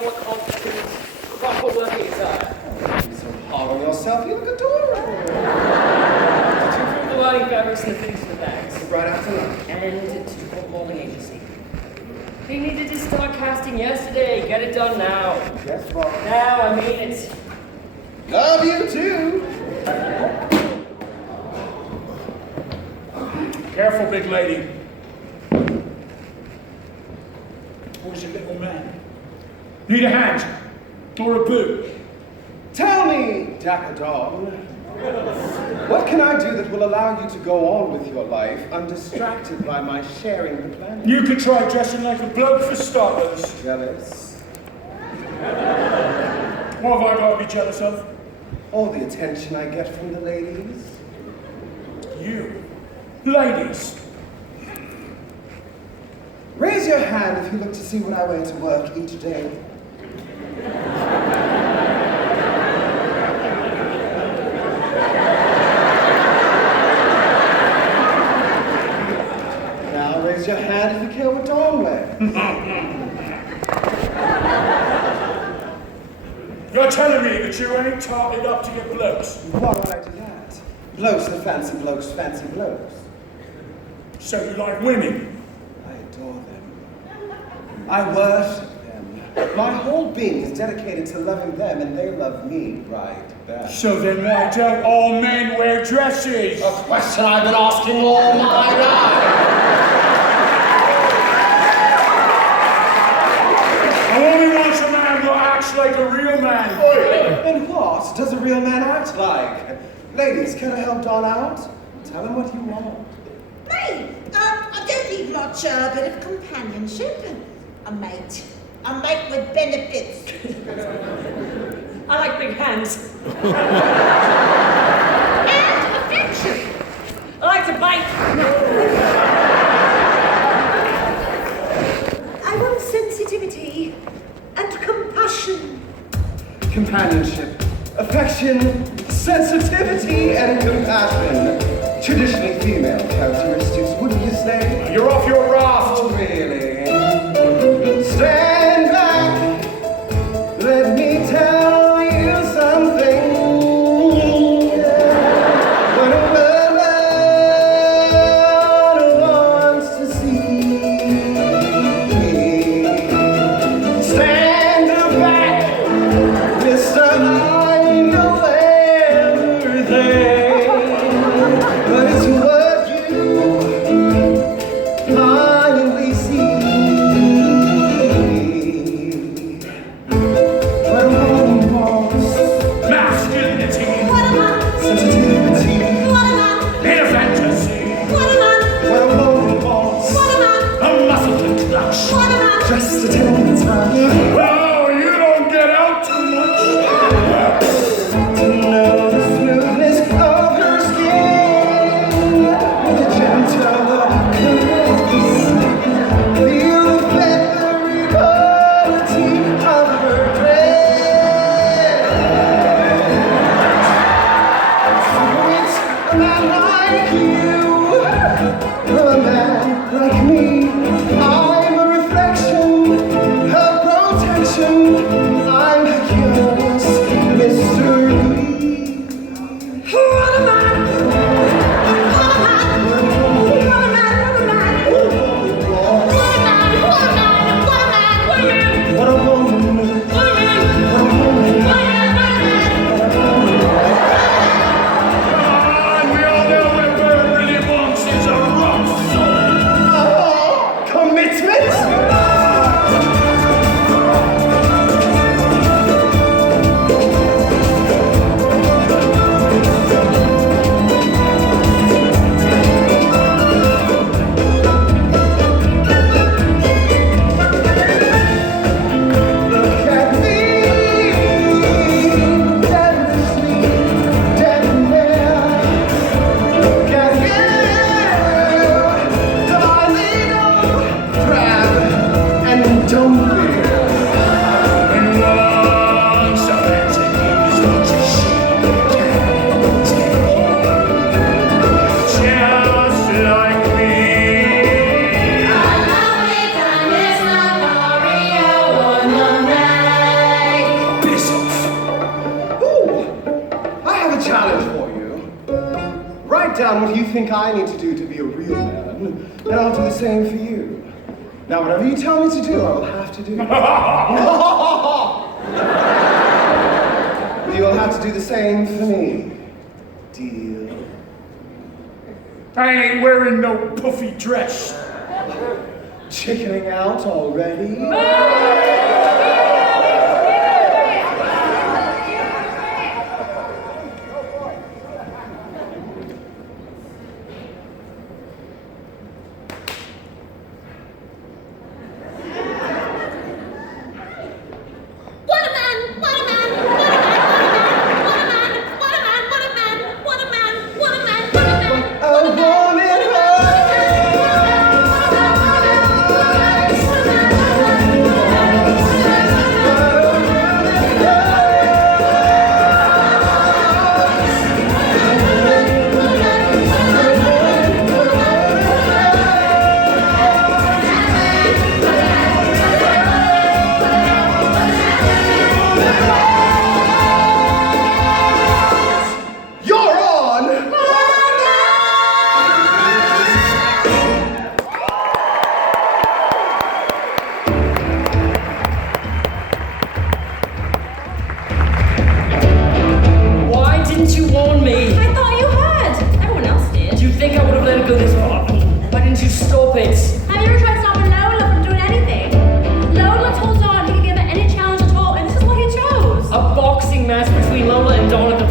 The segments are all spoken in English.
what constitutes proper working attire. You're so hard on yourself, you look adorable. To improve the lining fabrics and the fittings of the bags. Right after lunch. And to support molding agency. He needed to start casting yesterday. Get it done now. Yes, Bob. Now, I mean it. Love you too. Careful, big lady. Where's your little man? Need a hand? Or a boot? Tell me, Dackadon, what can I do that will allow you to go on with your life undistracted by my sharing the planet? You could try dressing like a bloke for starters. Jealous? What have I got to be jealous of? All the attention I get from the ladies. You. Ladies. Raise your hand if you look to see what I wear to work each day. Now raise your hand if you care what Dawn wears. You're telling me that you ain't tarted up to your blokes? Why would I do that? Blokes are fancy blokes, fancy blokes. So you like women? I adore them. I worship them. My whole being is dedicated to loving them, and they love me right back. So then why don't all men wear dresses? A question I've been asking all my life. I only want a man who acts like a real man. And what does a real man act like? Ladies, can I help Dawn out? Tell him what you want. Me? I don't need much, a bit of companionship. A mate. A mate with benefits. I like big hands. And affection. I like to bite. I want sensitivity and compassion. Companionship, affection, sensitivity, and compassion. Traditionally female characteristics, wouldn't you say? You're off your raft. Oh, really? Stand back. Let me tell you something. What a world wants to see. Stand back, mister, I know everything. But it's what you finally see. What a woman wants. Masculinity. What am I? Sensitivity. What am I? In a fantasy. What am I? What a woman wants. What am I? A muscle and clutch. What am I? Just a tender touch. Oh, you don't get out too much. To know the smoothness of her skin. The gentle caress. Feel the feathery quality of her dress. Sweet, a man like you, a man like me. I'm a reflection, her protection. I'm a curious mystery. What am I? What am I? What am I? What am I? What a woman. We all know what Bird really wants is a rock song. Commitment? Look at me, devilishly debonair. Look at you, darling, drab and don't be. And once a fancy is what you see. Just like me. I love it, and it's not Mario, one man. down what you think I need to do to be a real man, and I'll do the same for you. Now, whatever you tell me to do, I will have to do. You will have to do the same for me. Deal? I ain't wearing no puffy dress. Chickening out already?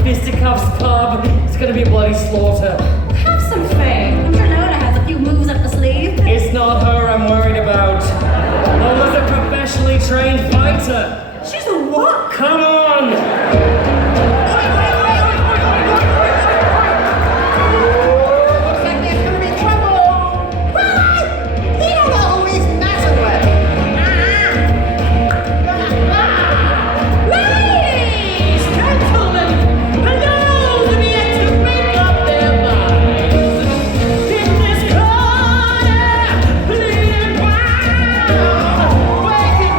Fisticuffs pub. It's gonna be a bloody slaughter. Have some faith. I'm sure Lola has a few moves up the sleeve. It's not her I'm worried about. Lola's a professionally trained fighter. She's a what? Come on! Looks like there's gonna be trouble. Right! He don't know who he's messing with. Ladies, gentlemen, allow them yet to make up their minds. In this corner, bleeding wild, waking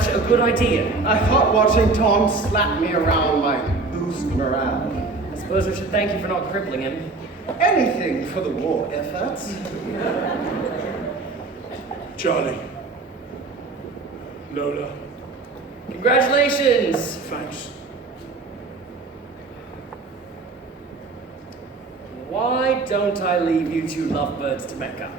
perhaps a good idea. I thought watching Tom slap me around might boost morale. I suppose I should thank you for not crippling him. Anything for the war efforts. Charlie. Lola. Congratulations! Thanks. Why don't I leave you two lovebirds to make up?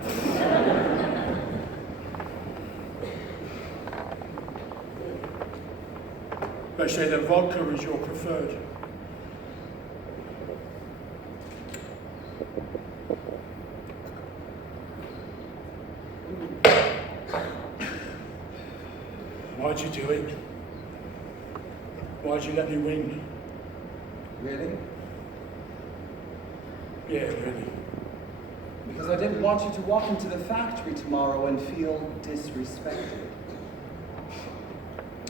They say that vodka is your preferred. Why'd you do it? Why'd you let me win? Really? Yeah, really. Because I didn't want you to walk into the factory tomorrow and feel disrespected.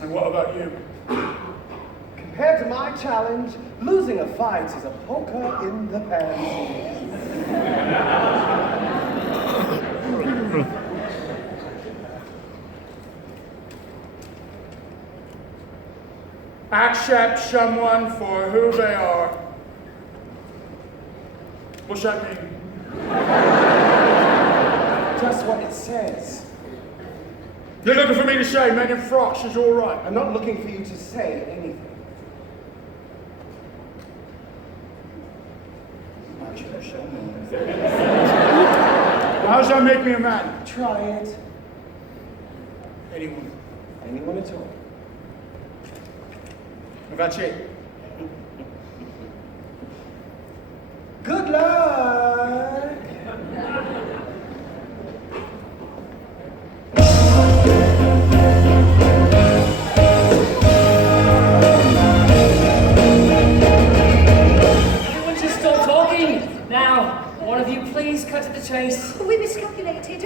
And what about you? Compared to my challenge, losing a fight is a poker in the pansy. Accept someone for who they are. What's that mean? Just what it says. You're looking for me to say men in frocks is all right. I'm not looking for you to say anything. Well, how does that make me a man? Try it. Anyone. Anyone at all. Well, that's it. Good luck! Everyone just stop talking! Now, one of you please cut to the chase. We miscalculated.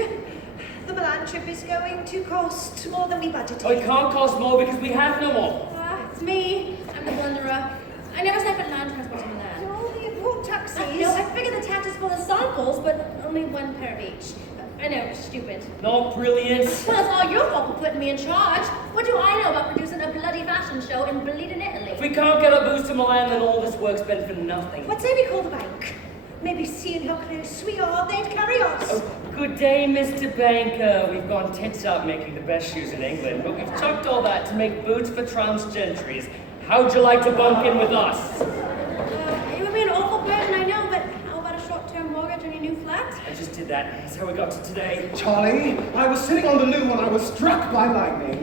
The Milan trip is going to cost more than we budgeted. Oh, it can't cost more because we have no more. It's me. I'm the blunderer. I never signed for land transport in Milan. Oh, the import taxis. No, I figured the tax is full of samples, but only one pair of each. I know, stupid. Not brilliant. Well, it's all your fault for putting me in charge. What do I know about producing a bloody fashion show in bleeding Italy? If we can't get our boots to Milan, then all this work's been for nothing. What say we call the bank? Maybe seeing how close we are, they'd carry us. Oh, good day, Mr. Banker. We've gone tits up making the best shoes in England, but we've chucked all that to make boots for transgentries. How'd you like to bunk in with us? It would be an awful burden, I know, but how about a short-term mortgage on your new flat? I just did that. That's how we got to today. Charlie, I was sitting on the loo when I was struck by lightning.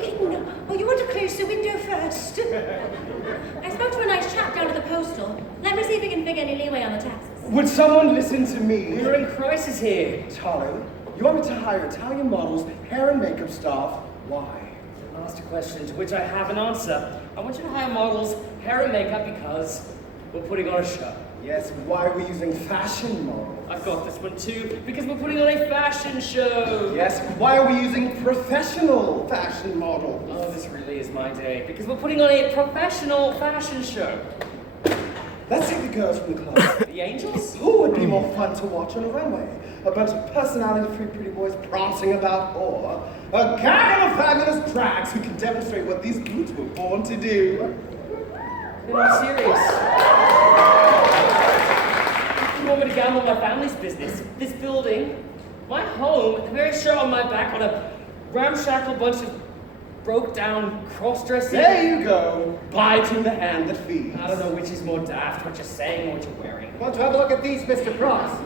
King, oh, you want to close the window first? I spoke to a nice chap down at the postal. Let me see if we can figure any leeway on the taxes. Would someone listen to me? We're in crisis here. Charlie, you want me to hire Italian models, hair and makeup staff? Why? Asked a question to which I have an answer. I want you to hire models, hair and makeup because we're putting on a show. Yes, why are we using fashion models? I've got this one too, because we're putting on a fashion show. Yes, why are we using professional fashion models? Oh, this really is my day, because we're putting on a professional fashion show. Let's take the girls from the club. The Angels? Who would be more fun to watch on a runway? A bunch of personality-free pretty boys prancing about, or a gaggle of fabulous drags who can demonstrate what these boots were born to do? You're not serious. You want me to gamble my family's business? This building, my home, the very shirt on my back on a ramshackle bunch of broke-down cross-dressing. There you go. Biting the hand that feeds. I don't know which is more daft, what you're saying or what you're wearing. Want to have a look at these, Mr. Cross?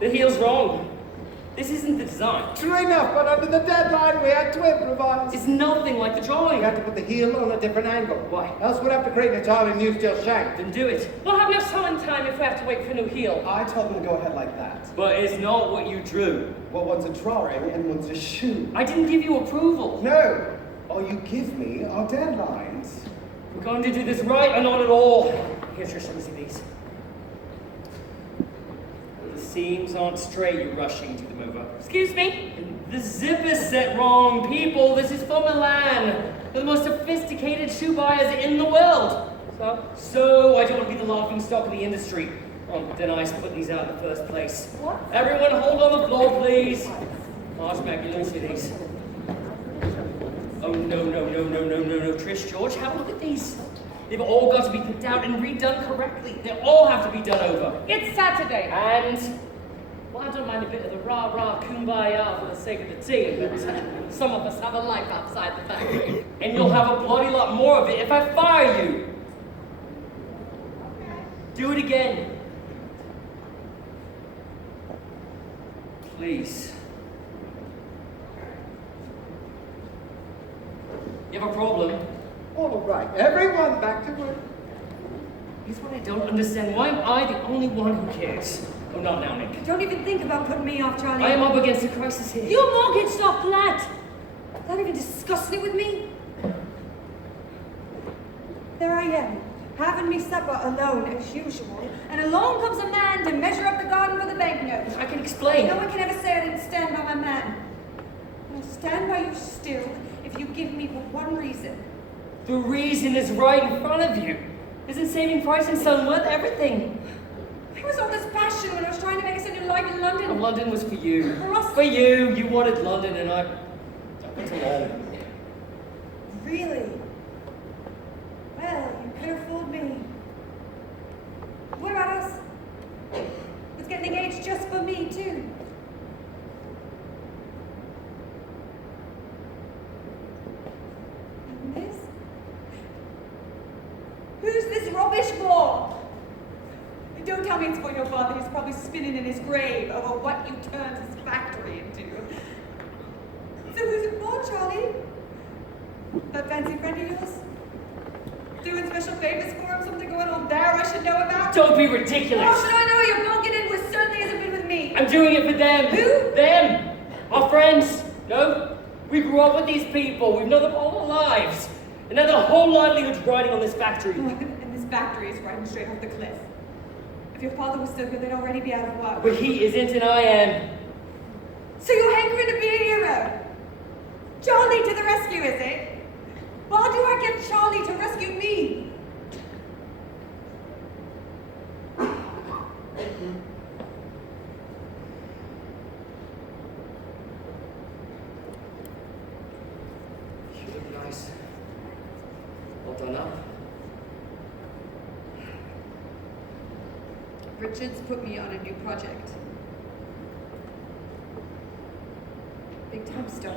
The heel's wrong. This isn't the design. True enough, but under the deadline we had to improvise. It's nothing like the drawing. We had to put the heel on a different angle. Why? Else we'd have to create an entirely new steel shank. Then do it. We'll have no sewing time if we have to wait for a new heel. I told them to go ahead like that. But it's not what you drew. Well, one's a drawing and one's a shoe. I didn't give you approval. No. All you give me are deadlines. We're going to do this right or not at all. Here's your shoes, see these. The seams aren't straight, you're rushing to them over. Excuse me? The zip is set wrong. People, this is for Milan. They're the most sophisticated shoe buyers in the world. So I don't want to be the laughing stock of the industry. Oh, then I put these out in the first place. What? Everyone hold on the floor, please. Marsh Mac, you see these. No, Trish, George, have a look at these. They've all got to be picked out and redone correctly. They all have to be done over. It's Saturday. And, well, I don't mind a bit of the rah-rah kumbaya for the sake of the team, but some of us have a life outside the factory. And you'll have a bloody lot more of it if I fire you. Do it again. Please. You have a problem? All right, everyone back to work. Here's what I don't understand. Why am I the only one who cares? Oh, not now, Nick. Don't even think about putting me off, Charlie. I am up against a crisis here. You mortgaged off flat. Not even discussing it with me. There I am, having me supper alone as usual, and along comes a man to measure up the garden for the banknote. I can explain. No one can ever say I didn't stand by my man. I'll stand by you still if you give me for one reason. The reason is right in front of you. Isn't saving Price and Son worth everything? There was all this passion when I was trying to make us a new life in London. And London was for you. For us. For you. You wanted London, and I went along. Really? Well, you could have fooled me. What about us? With getting engaged just for me, too. And this? Who's this rubbish for? Don't tell me it's for your father. He's probably spinning in his grave over what you turned his factory into. So who's it for, Charlie? That fancy friend of yours? Doing special favors for him? Something going on there I should know about? Don't be ridiculous. How should I know you're bunking in with certainly hasn't been with me? I'm doing it for them. Who? Them. Our friends. No? We grew up with these people. We've known them all our lives. And now their whole livelihood's riding on this factory. And this factory is riding straight off the cliff. If your father was still here, they'd already be out of work. But he isn't, and I am. So you're hankering to be a hero? Charlie to the rescue, is it? Well, how do I get Charlie to rescue me? You look nice. All done up. Richard's put me on a new project. Big time stuff.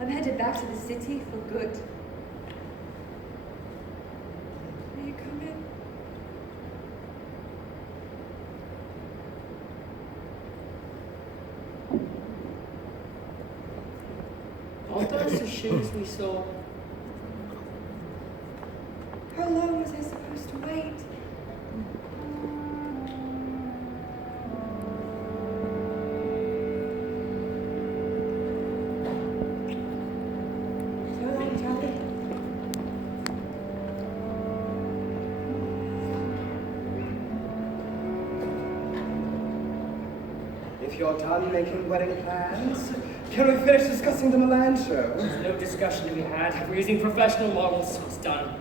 I'm headed back to the city for good. Will you come in? Aren't those the shoes we saw? How long was I supposed to wait? So long, Charlie. If you're done making wedding plans, can we finish discussing the Milan show? There's no discussion to be had. We're using professional models. It's done.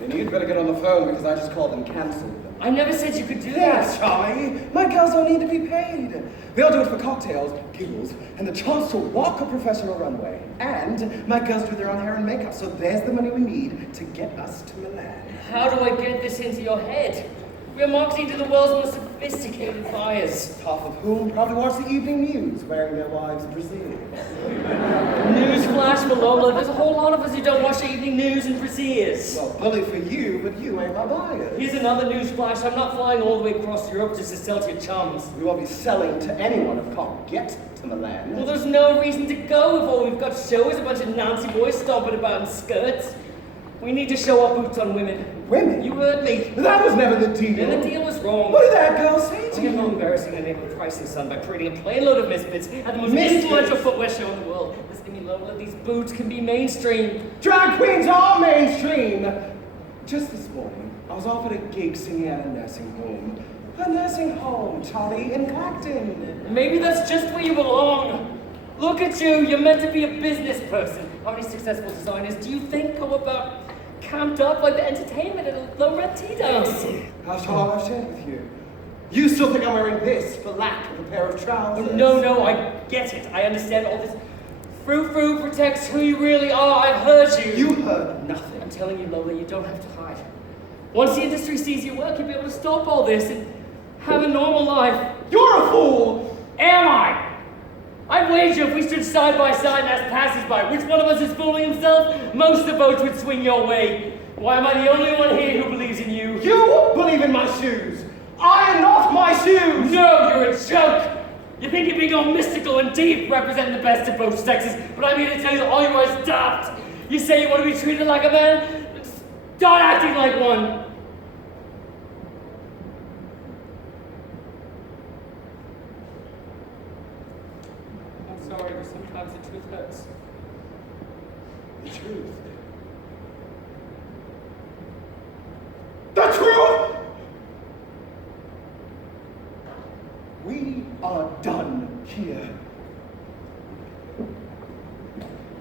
Then you'd better get on the phone because I just called and cancelled them. I never said you could do Yes, that. Charlie. My girls don't need to be paid. They'll do it for cocktails, giggles, and the chance to walk a professional runway. And my girls do their own hair and makeup, so there's the money we need to get us to Milan. How do I get this into your head? We're marketing to the world's most sophisticated buyers. Half of whom probably watch the evening news wearing their wives' brassieres. Newsflash for Lola, there's a whole lot of us who don't watch the evening news and brassieres. Well, bully for you, but you ain't my buyers. Here's another newsflash. I'm not flying all the way across Europe just to sell to your chums. We won't be selling to anyone if can't get to Milan. Well, there's no reason to go if all we've got to show is a bunch of Nancy boys stomping about in skirts. We need to show our boots on women. Women? You heard me. That was never the deal. And the deal was wrong. What did that girl say to I'm not you? embarrassing the name of Price and Son by creating a plain load of misfits at the most Misfits? influential footwear show in the world. Listen to me, Lola, these boots can be mainstream. Drag queens are mainstream. Just this morning, I was offered a gig singing at a nursing home. A nursing home, Charlie, in Clacton. Maybe that's just where you belong. Look at you, you're meant to be a business person. How many successful designers do you think go about camped up like the entertainment at a low red tea dance? After all I've shared with you, you still think I'm wearing this for lack of a pair of trousers? No, I get it. I understand all this Frou-frou protects who you really are. I've heard you. You heard nothing. I'm telling you, Lola, you don't have to hide. Once the industry sees your work, you'll be able to stop all this and have a normal life. You're a fool! Am I? I'd wager if we stood side by side and asked passers-by which one of us is fooling himself, most of the votes would swing your way. Why am I the only one here who believes in you? You believe in my shoes! I am not my shoes! No, you're a joke! You think you're being all mystical and deep, representing the best of both sexes, but I'm here to tell you that all you are is daft. You say you want to be treated like a man? Start acting like one! I'm sorry, but sometimes the truth hurts. The truth? The truth! We are done here.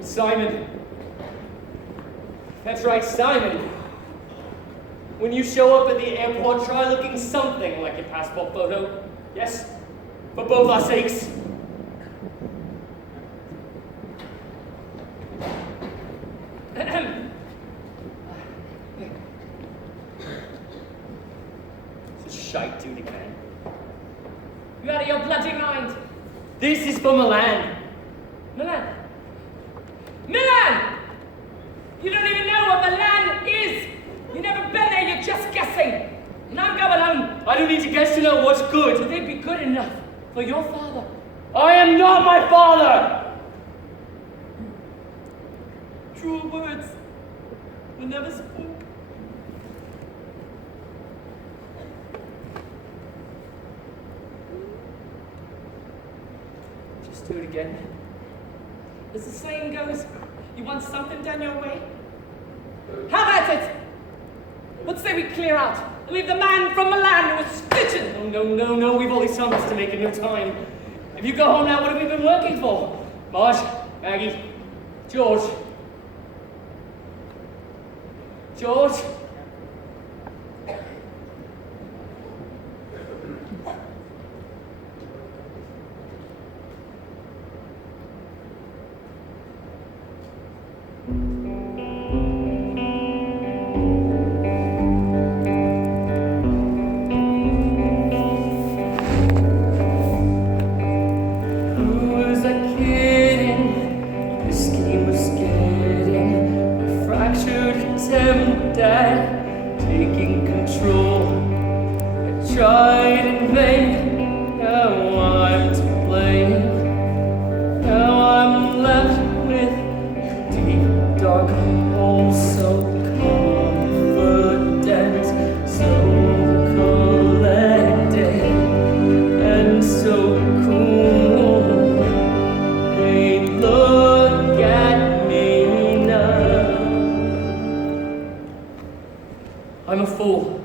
Simon. That's right, Simon. When you show up at the airport, try looking something like your passport photo. Yes? For both our sakes. It's a shite dude again. You out of your bloody mind? This is for Milan. Milan. Milan! You don't even know what Milan is! You've never been there, you're just guessing! And I'm going home! I don't need to guess to know what's good. They'd be good enough for your father. I am not my father! True words were never spoken. Just do it again. As the saying goes, you want something done your way? Have at it! Let's say we clear out and leave the man from Milan who was stitching. No, we've all these summers to make in no time. If you go home now, what have we been working for? Marge, Maggie, George. George? I'm a fool.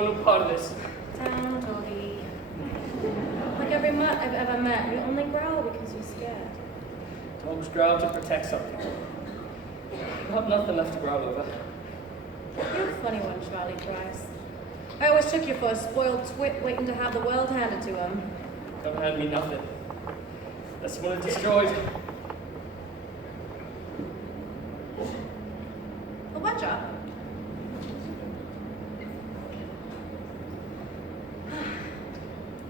want no part of this. Down, doggy. Like every mutt I've ever met, you only growl because you're scared. Dogs growl to protect something. You have nothing left to growl over. You're a funny one, Charlie Price. I always took you for a spoiled twit waiting to have the world handed to him. Don't hand me nothing. That's what it destroyed. A what job?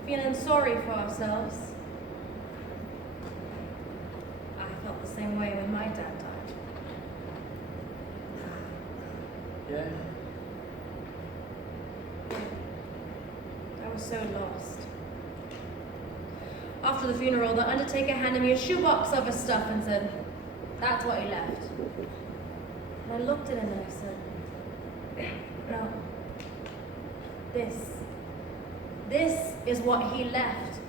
Feeling sorry for ourselves. I felt the same way when my dad died. Yeah. I was so lost. After the funeral, the undertaker handed me a shoebox of his stuff and said, "That's what he left." And I looked at him and I said, "No. This is what he left.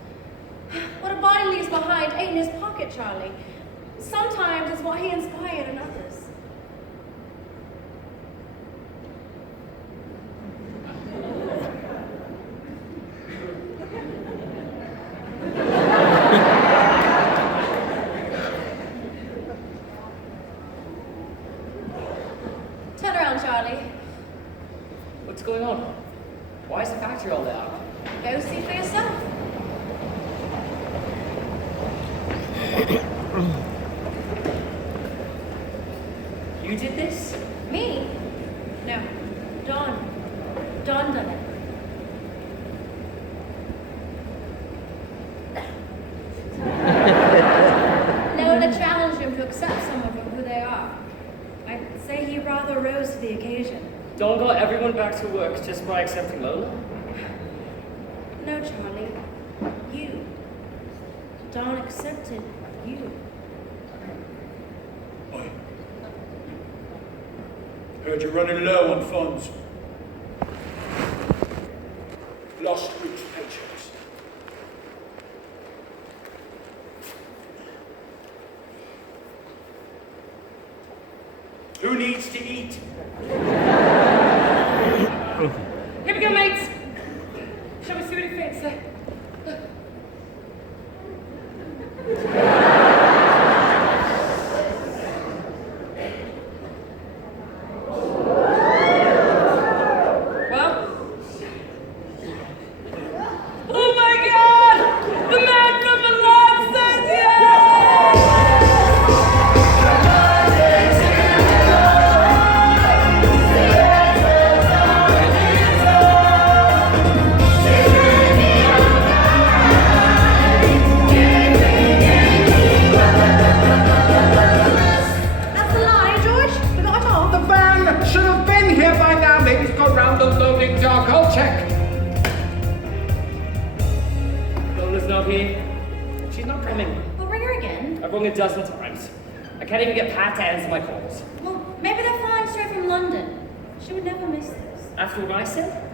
What a body leaves behind ain't in his pocket, Charlie. Sometimes it's what he inspired in others." Turn around, Charlie. What's going on? Why is the factory all out? Go see for yourself. You did this? Me? No. Don. Don done it. No one had challenged him to accept someone for who they are. I'd say he rather rose to the occasion. Don got everyone back to work just by accepting Lola? No, Charlie. You. Don accepted you. I heard you're running low on funds. Last week's paychecks. Who needs to eat? Here we go, mates! Shall we see what it fits? Well? Oh my God! The man from Milan says yes! That's a lie, George. We got it all. The van should have been here by now. Maybe it's got round the loading dock. I'll check. Lola's not here. She's not coming. We'll ring her again. I've rung a dozen times. I can't even get Pat to answer my calls. Well, maybe they're flying straight from London. She would never miss this. After what I said?